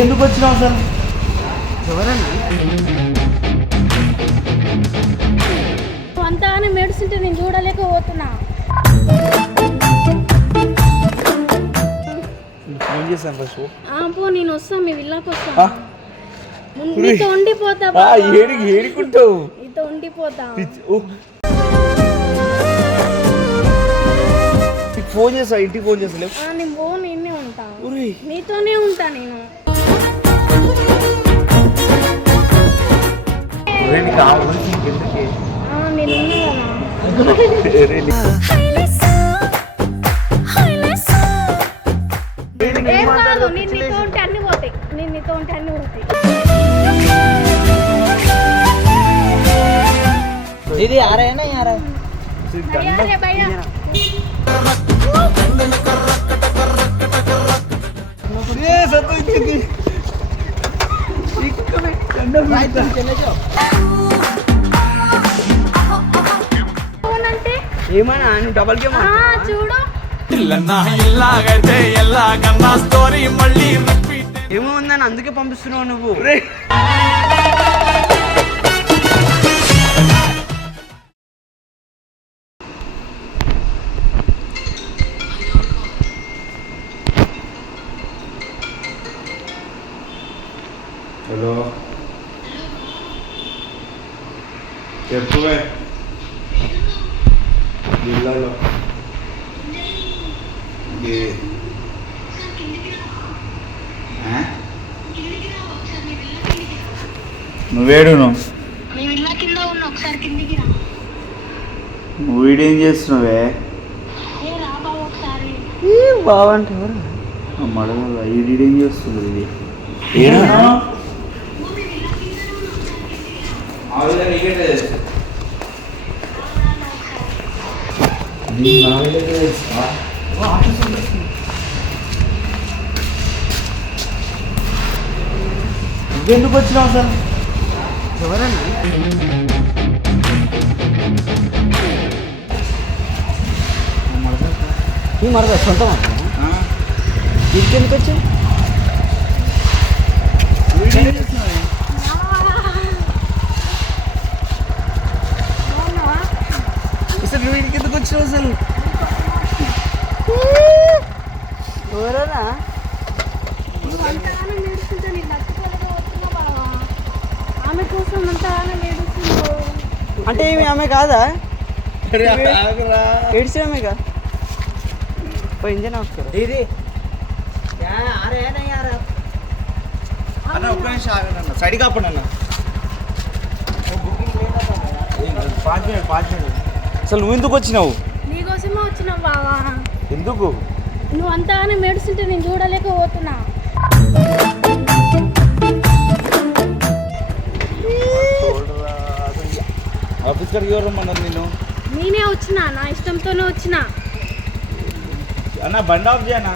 ఎందుకు వచ్చినావు అసలు? ఎవరండి? అంతగానే మెడిసిన్ నేను చూడలేకపోతున్నా. ఏం చేశాను ఫస్ట్? పో, నేను వస్తా, మీ విల్లాకి వస్తా. నీతో ఉండిపోతా. ఏడుకుంటావు? నీతో ఉండిపోతా. ఫోన్ చేస్తా, ఇంటికి ఫోన్ చేస్తలేవు? నేను పోను, నిన్నే ఉంటా, నీతోనే ఉంటా నేను. ఏం కాదు, నేను నీతో ఉంటే అన్ని పోతాయి. నేను నీతో ఉంటే అన్ని పోతాయి. ఇది ఆరైనా యారా భయ్యా ఏమన్నా డబల్ గేమ్ చూడు. ఏమో ఉందని అందుకే పంపిస్తున్నావు నువ్వు. హలో, చెప్పువే. జిల్లాలో నువ్వేడు నువ్వు వీడేం చేస్తున్నావే? బావంటే మడగ ఈడేం చేస్తుంది? ఇది ఎందుకు వచ్చినావు అసలు? ఎవరండి? నీ మరద సొంత ఇంకెందుకు వచ్చి అసలు నువ్వు ఇంకెందుకు వచ్చినావు అసలు? ఎవరన్నా ఆమె కోసం అంతగానే ఏడుస్తుందో. అంటే ఏమి ఆమె కాదా? ఏడ్చి ఆమె కా ఇంజన్ వస్తారు. ఇది అన్న ఒక్క నిమిషం ఆగండి అన్న, సైడ్ కాపండి అన్న. 5 మినిట్. అసలు నువ్వు ఎందుకు వచ్చినావు? నీకోసమే వచ్చినావు బావా. ఎందుకు? నువ్వు అంతగానే మెడిసిన్ నేను చూడలేకపోతున్నా. ఆఫీసర్కి ఎవరు రమ్మన్నారు నిన్ను? నేనే వచ్చినా, నా ఇష్టంతోనే వచ్చినా. అన్న బండి ఆఫ్ చేయనా?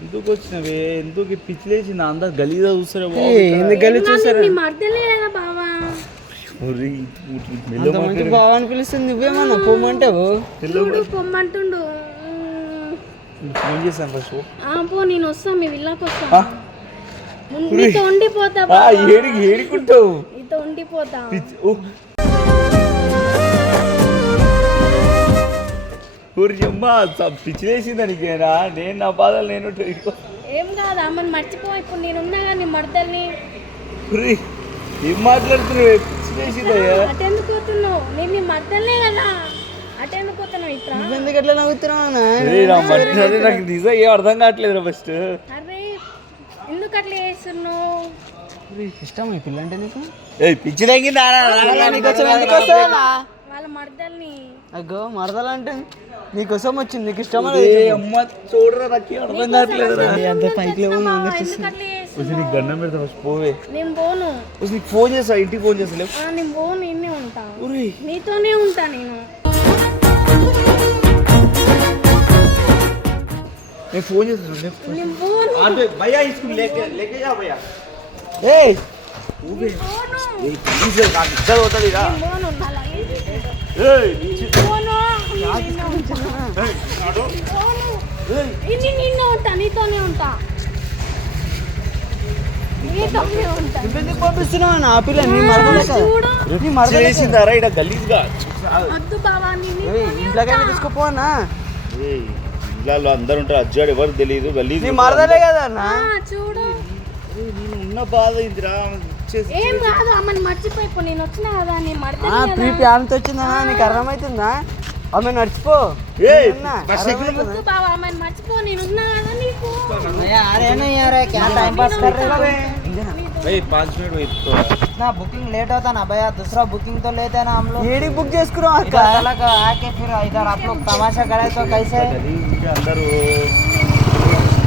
ఎందుకు వచ్చినవే? ఎందుకు పిచ్చిలేసింది? అందరు గలీజా చూస్తారా? మర్దలే బావా. బావ అని పిలుస్తుంది, నువ్వేమన్నా పొమ్మంటావు? పొమ్మంటుండు. ఏం చేశాను ఫస్ట్? పో, నేను వస్తా, మీ విల్లాకి వస్తా. నీతో ఉండిపోతా. ఏడుకుంటావు? నీతో ఉండిపోతా. పిచ్చిలేసింది దానికేనా? నేను నా బాధలు నేను ఏం కాదు, అమ్మని మర్చిపో. ఇప్పుడు నేనున్నా కానీ మర్దల్ని. ఏం మాట్లాడుతున్నావు? పిచ్చిలేసిందయ్యా. అటెందుకు పోతున్నావు? నేను నీ మర్దల్నే కదా. అటెందుకు పోతున్నావు? ఇట్లా ఎందుకు ఎట్లా నవ్వుతున్నావు? నాకు నిజం ఏం అర్థం కావట్లేదు. ఫస్ట్ అరే ఎందుకు అట్లా చేస్తున్నావు? ఇష్టం ఈ పిల్ల అంటే నీకు? పిచ్చి తగ్గిందా? వాళ్ళ మర్దల్ని. అగ్గో మరదలంటే నీకోసం వచ్చింది, నీకు ఇష్టం? అమ్మ చూడరా, నాకు అర్థం కావట్లేదు. అంత పైకి నీకు దండం పెడతా ఫస్ట్ పోవే. నేను పోను. నీకు ఫోన్ చేస్తా, ఇంటికి ఫోన్ చేస్తలేవు? నేను పోను, నిన్నే ఉంటా, నీతోనే ఉంటా నేను. నేను ఫోన్ చేస్తాను. నేను పోను. భయ్యా इसको लेके जा भैया. పోను. ప్లీజ్ నాకు ఇద్దరు అవుతుంది. నేను పోను, అలా పోను. నిన్నే ఉంటా, నీతో నీతోనే ఉంటా. ఎందుకు పంపిస్తున్నావు నా పిల్ల నీ మరదలే కదా చూడు. నీ మరదలే కదా. చేసిందారా ఇక్కడ గలీజ్గా వద్దు బావా ఏయ్, ఇంట్లోకైనా తీసుకుపోనా ఇళ్ళలో అందరు ఉంటారు అజ్జాడు ఎవరు తెలియదు గలీజ్ నీ మరదలే కదా అన్న చూడు. నేను ఉన్న బాధ ఇదిరా ఏం కాదు అమ్మని మర్చిపోయిపో. నేను వచ్చినా కదా నేను మడతా ప్రీ ప్లాన్తో వచ్చిందన్నా నీకు అర్థమవుతుందా ఆమె నడిచిపో ఏయ్, అన్నా, బస్ అర్థమవుతుందా? వద్దు బావా అమ్మని మర్చిపో. నేను ఉన్నా కదా నీకు. टाइम पास कर रहे हो भाई 5 मिनट वेट करो इतना बुकिंग लेट होता ना भैया दूसरा बुकिंग तो लेते ना हम लोग ఏడికి బుక్ చేసుకున్నావు అక్క इधर तलक आके फिर इधर आप लोग तमाशा करे तो कैसे गलीज के अंदर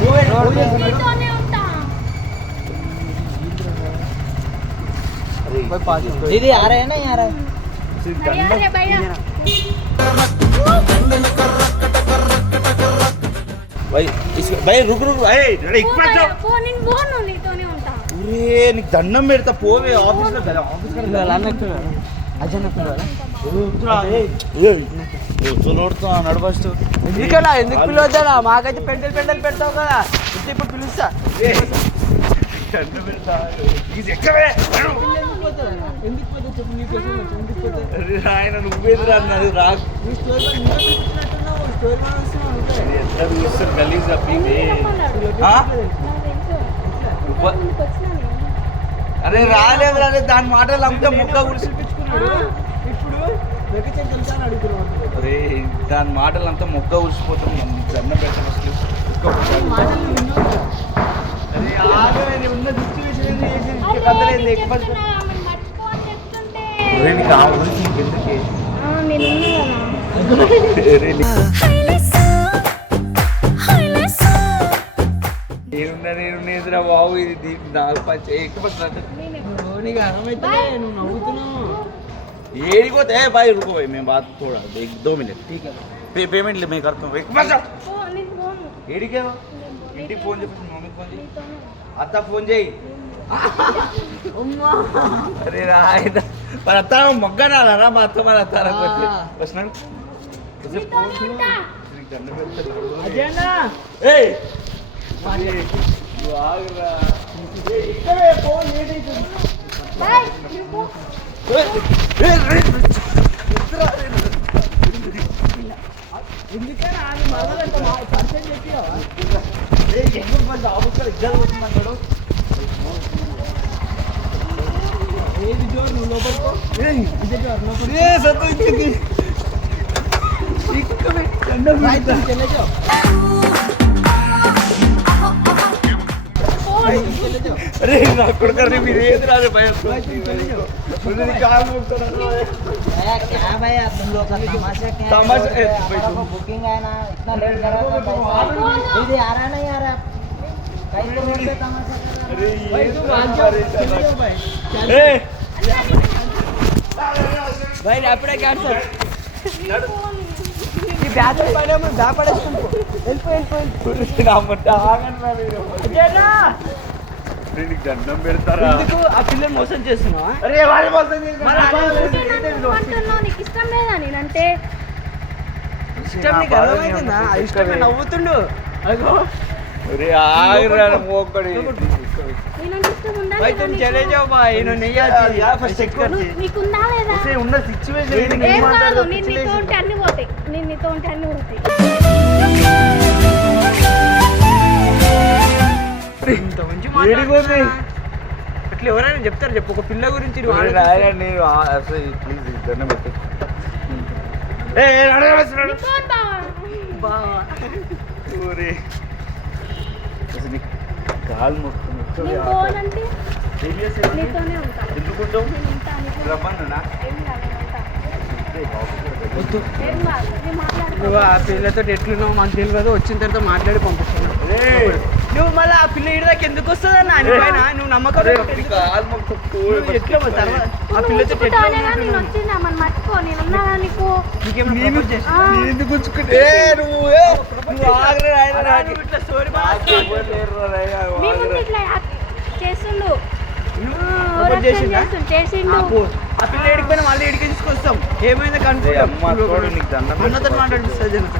रोड पे నీతోనే ఉంటా. दीदी आ रहे हैं ना यार అరే భయ్యా. भाई भाई रुक रुक ए रेडी పో ఇక్కడే భయ్యా, పో. నేను పోను నీతోనే ఉంటా. ఒరే నీకు దండం పెడతా పోవే ఆఫీస్ లో కదా ఆఫీస్ చూడతా నడవస్తూ ఎందుకలా ఎందుకు పిలవద్దా మాకైతే పెంటలు పెంటలు పెడతావు కదా ఇంత ఇప్పుడు పిలుస్తా దండం పెడతా ఇది ఎక్కవే ఎందుకు పోతే చెప్పు నీకోసం ఎందుకు పోతే ఆయన నువ్వేదిరా అన్నది రా ఎంత చూస్తారు గలీజ్ అప్పింది ఆ? నీకు వచ్చినా నేను. అరే రాలేదు రాలేదు దాని మాటలు అంతా మొక్క గుడిసి ఇప్పుడు వెకితే తెలుసా అని అడుగుతున్నావు అరే దాని మాటలు అంతా మొక్క ఉడిసిపోతుంది దండం పెట్టాను అసలు అరే ఆగవే, నీ ఉన్న సిచ్యువేషన్ ఏంది చేసి అరే, కదలేదు నేను ఎక్కువ చెప్తున్నా, ఆమెను మర్చిపో అని చెప్తుంటే. నీకు ఆ గురించి ఇంకెందుకే నేను ఉన్నా కదా. అరే నేనున్నదిరా బాబు ఇది దీనికి 4 5 ఎక్కువ నీకు అర్థమైతే నువ్వు నవ్వుతున్నావు ఏడిపోతే బాయ్ रुको भाई मैं बात थोड़ा 1-2 मिनट ठीक है पेमेंट मैं करता हूँ एक बस పో, నేను పోను. ఏడికే నేను ఇంటికి ఫోన్ చెప్పి మమ్మీకి ఫోన్ చేయి నీతోనే. అత్త ఫోన్ చేయి అరే రాయన మరి అత్త మొగ్గనాలరా మా అత్త మరి అత్తారకు వచ్చి వస్తున్నాడు నీతోనే ఉంటా. అదేనా ఏయ్ నువ్వు ఆగురా ఇక్కడే ఫోన్ ఏడైతుంది బాయ్, నువ్వు పో. ఎందుకని ఆమె మరదలంట పరిచయం చెప్పినావా ఏది జోరు నువ్వు లోపలికో ఇదే జోరు లోపలికి అరే నా కొడుకర్ని మీరు ఏది రాదు భయం కాలు మొక్కుతాడు भैया क्या भैया तुम लोग का तमाशा क्या तमाशा- है ए, रोड पे भाई, आपका बुकिंग है ना इतना लेट करा तो कैसे दीदी आ रहा है ना यार आप कहीं तो रोड पे तमाशा कर रहा है अरे भाई ये तू तो मान हमारे चल चला। जाओ भाई ए भाई रैपिडो कैंसिल నేను పోను. ఈ బ్యాగ్ పడేమో బ్యాగ్ పడేసుకుంటూ వెళ్ళిపో నామంటే ఆగండి మీరు నీకు దండం పెడతారా ఎందుకు ఆ పిల్లని మోసం చేస్తున్నావా అరే వాడి మోసం మరి అదే అంటే నన్ను అంటున్నావు, నీకు ఇష్టం లేదా నేనంటే? ఇష్టం నీకు అర్థమైందా ఆ ఇష్టమే నవ్వుతుండు అగో అరే ఆగరా మోకడి నేనంటే ఇష్టం ఉందా भाई లేదా तुम నీకు? चले जाओ भाई इन्होंने नहीं आती ఫస్ట్ ఎక్కువ నీకుందా లేదా? ఉన్న సిచ్యువేషన్ ఏం కాదు, నేను నీతో ఉంటే అన్ని పోతాయి. నేను నీతో ఉంటే అన్ని పోతాయి. ఇంత మంచి ఏడిపోతే అట్లా ఎవరైనా చెప్తారు చెప్పు ఒక పిల్ల గురించి నువ్వు ఆలోచించు. రాయరా నేను అసలు ప్లీజ్ దండం పెట్టు ఏ అడగవలసిన నీకు ఫోన్ బావా. బావా. ఊరే అసలు నీకు కాలు మొక్కుతుంది నేను పోనంటే నీతోనే ఉంటా. ఎందుకుంటావు నేను ఉంటా, నీతో రమ్మన్నా ఏం కాదు, నేను ఉంటా. వద్దు ఏం కాదు, నేను మాట్లాడుకో. నువ్వు ఆ పిల్లతో ఎట్లున్నావు మాకు తెలియదు వచ్చిన తర్వాత మాట్లాడి పంపిస్తున్నావు నువ్వు మళ్ళీ ఆ పిల్ల ఇడి దాకా ఎందుకు వస్తుందన్న అని పైన నువ్వు నమ్మకం కాలు మొక్కు ఎట్లా తర్వాత ఆ నువ్వు పిల్లతో ఉంచుకుంటానేగా, నేను వచ్చిందా మన మర్చిపో. నేను ఉన్నా కదా నీకు. ఆ, ఎందుకు ఉంచుకుంటే నువ్వు ఆగరా ఆయన రాకి ఇట్లా స్టోరీ మీ ముందు ఇట్లా చేస్తుండు. ప్రపోజ్ చేసిండా? చేసిండు. ఆ పిల్ల ఏడిపోయినా మళ్ళీ ఏడికి తీసుకొస్తాం ఏమైంది అమ్మ తోడు నీకు దండం అన్నతో మాట్లాడిపిస్తుంది జనత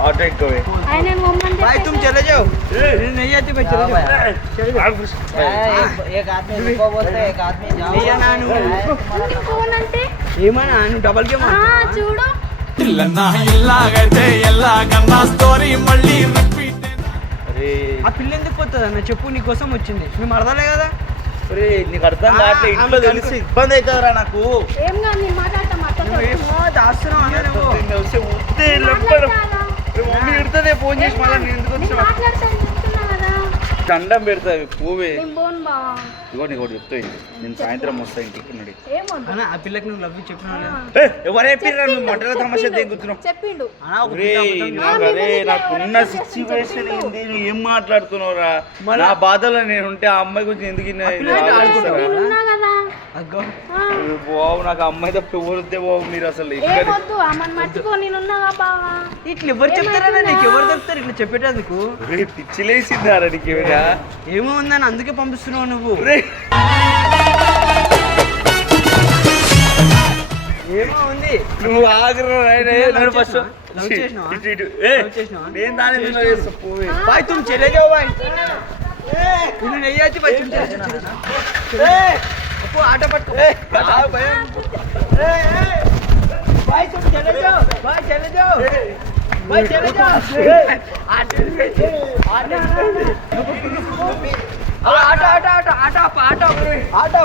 ఆటో ఎక్కువే ఆయన మొమ్మని भाई तुम चले जाओ नहीं आती भाई चले जाओ चले जाओ एक आदमी रुको बोलते एक आदमी जाओ भैया नानू ఫోన్ అంటే ఏమన్నా నువ్వు డబల్ గేమ్ చూడు అరే ఆ పిల్ల ఎందుకు పోతుంది అన్న చెప్పు నీ కోసం వచ్చింది మేము అడదలే కదా అరే నీకు అర్థం కావట్లే ఇంట్లో తెలిసి ఇబ్బంది అవుతుందిరా నాకు ఏం కాదు నేను మాట్లాడతా నువ్వేమో దాస్తున్నావు అన్న నువ్వు నేను వస్తే ఉత్తే లెంపలు. రే మమ్మీ పెడుతుంది ఫోన్ చేసి మళ్ళీ నేను ఎందుకు వచ్చిన మాట్లాడతాను చెప్తున్నా కదా దండం పెడతావి పువ్వే నేను పోను బావా ఇదిగో నీకు ఒకటి చెప్తా ఇది. నేను సాయంత్రం వస్తా ఇంటికి నడి ఏమొద్దు అన్న ఆ పిల్లకి నువ్వు లవ్ చెప్పినావు లేదా? ఎవరు చెప్పిర్రా నువ్వు మంటల తమాషా దిగుతున్నావు చెప్పిండు అన్న ఒక రే పిల్ల అబద్ధం నాకు అరే నాకున్న సిచ్యువేషన్ ఏంది నువ్వు ఏం మాట్లాడుతున్నావురా నా బాధలో నేను ఉంటే ఆ అమ్మాయి గురించి ఎందుకు ఇన్ని పిల్లతో ఆలోచిస్తారా? నేను ఉన్నా కదా అగ్గో ఆ, బాబు నాకు ఆ అమ్మాయి తప్ప ఎవరితే బాబు మీరు అసలు ఇక్కడ ఏమొద్దు అమ్మని మర్చిపో నేనున్నాగా బావా ఇట్లా ఎవరు చెప్తారా నీకు ఎవరు చెప్తారు ఇట్లా చెప్పేటందుకు రే పిచ్చిలేసిందారా నీకు ఏమైనా ఏమో ఉందని అందుకే పంపిస్తున్నావు నువ్వు రే ఏమో ఉంది నువ్వు ఆగ్రహం Love ఫస్ట్ చేసినావా? Love చేసినావా? ఇటు ఇటు ఏ Love చేసినావా? నేను దాని మీద చేస్తా పువ్వే भाई तुम चले जाओ भाई इन्हें नहीं आती भाई तुम चले जाओ अपो आटा पटको भाई तुम चले जाओ भाई चले जाओ भाई चले जाओ आटा आटा आटा आटा आटा आटा आटा